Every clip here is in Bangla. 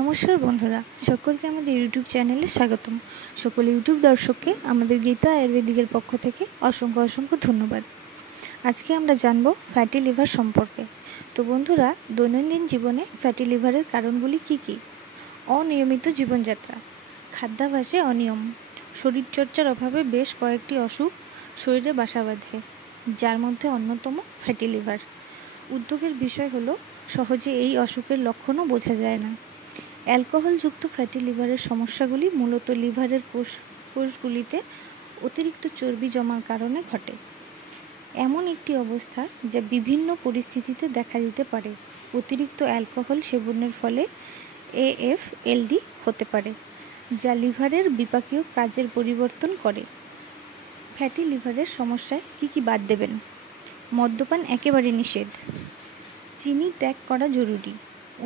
নমস্কার বন্ধুরা, সকলকে আমাদের ইউটিউব চ্যানেলে স্বাগতম। সকল ইউটিউব দর্শককে আমাদের গীতা আয়ুর্বেদিকের পক্ষ থেকে অসংখ্য অসংখ্য ধন্যবাদ। আজকে আমরা জানব ফ্যাটি লিভার সম্পর্কে। তো বন্ধুরা, দৈনন্দিন জীবনে ফ্যাটি লিভারের কারণগুলি কি কি? অনিয়মিত জীবনযাত্রা, খাদ্যাভ্যাসে অনিয়ম, শরীরচর্চার অভাবে বেশ কয়েকটি অসুখ শরীরে বাসা বাঁধে, যার মধ্যে অন্যতম ফ্যাটি লিভার। উদ্যোগের বিষয় হলো সহজে এই অসুখের লক্ষণও বোঝা যায় না। অ্যালকোহলযুক্ত ফ্যাটি লিভারের সমস্যাগুলি মূলত লিভারের কোষগুলিতে অতিরিক্ত চর্বি জমার কারণে ঘটে। এমন একটি অবস্থা যা বিভিন্ন পরিস্থিতিতে দেখা দিতে পারে। অতিরিক্ত অ্যালকোহল সেবনের ফলে AFLD হতে পারে, যা লিভারের বিপাকীয় কাজের পরিবর্তন করে। ফ্যাটি লিভারের সমস্যায় কি বাদ দেবেন? মদ্যপান একেবারে নিষেধ। চিনি ত্যাগ করা জরুরি।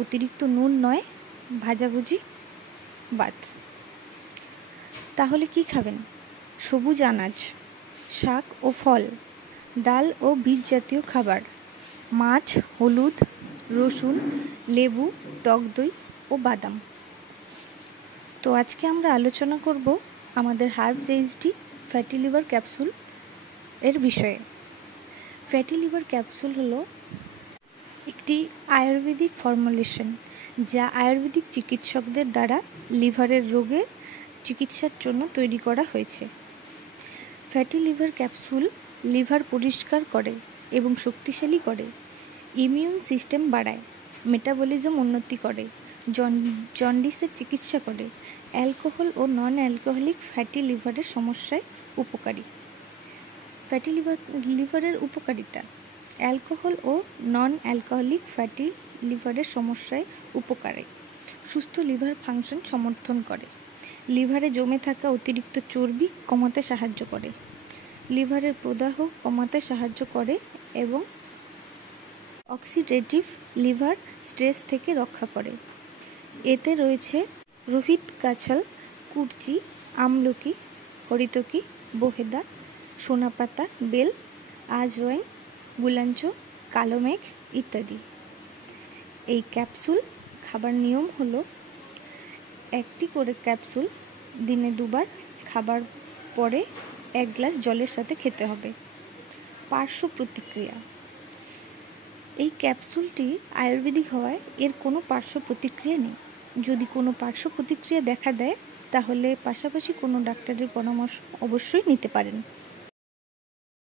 অতিরিক্ত নুন নয়, ভাজাভুজি বাদ। তাহলে কি খাবেন? সবুজ আনাজ, শাক ও ফল, ডাল ও বীজ জাতীয় খাবার, মাছ, হলুদ, রসুন, লেবু, টক দই ও বাদাম। তো আজকে আমরা আলোচনা করব আমাদের herbs HD fatty liver capsule এর বিষয়ে। ফ্যাটি লিভার ক্যাপসুল হলো একটি আয়ুর্বেদিক ফর্মুলেশন, যা আয়ুর্বেদিক চিকিৎসকদের দ্বারা লিভারের রোগের চিকিৎসার জন্য তৈরি করা হয়েছে। ফ্যাটি লিভার ক্যাপসুল লিভার পরিষ্কার করে এবং শক্তিশালী করে, ইমিউন সিস্টেম বাড়ায়, মেটাবলিজম উন্নতি করে, জন্ডিসের চিকিৎসা করে, অ্যালকোহল ও নন অ্যালকোহলিক ফ্যাটি লিভারের সমস্যায় উপকারী। ফ্যাটি লিভারের উপকারিতা: অ্যালকোহল ও নন অ্যালকোহলিক ফ্যাটি লিভারের সমস্যায় উপকারী। সুস্থ লিভার ফাংশন সমর্থন করে। লিভারে জমে থাকা অতিরিক্ত চর্বি কমাতে সাহায্য করে। লিভারের প্রদাহ কমাতে সাহায্য করে এবং অক্সিডেটিভ লিভার স্ট্রেস থেকে রক্ষা করে। এতে রয়েছে রোহিত গাছাল, কুরচি, আমলকি, হরিতকি, বোহেদা, সোনাপাতা, বেল, আজওয়াইন, গুলাঞ্চ, কালো মেঘ ইত্যাদি। এই ক্যাপসুল খাবার নিয়ম হলো একটি করে ক্যাপসুল দিনে 2 বার, খাবার পরে 1 গ্লাস জলের সাথে খেতে হবে। পার্শ্ব প্রতিক্রিয়া: এই ক্যাপসুলটি আয়ুর্বেদিক হওয়ায় এর কোনো পার্শ্ব প্রতিক্রিয়া নেই। যদি কোনো পার্শ্ব প্রতিক্রিয়া দেখা দেয় তাহলে পাশাপাশি কোনো ডাক্তারের পরামর্শ অবশ্যই নিতে পারেন।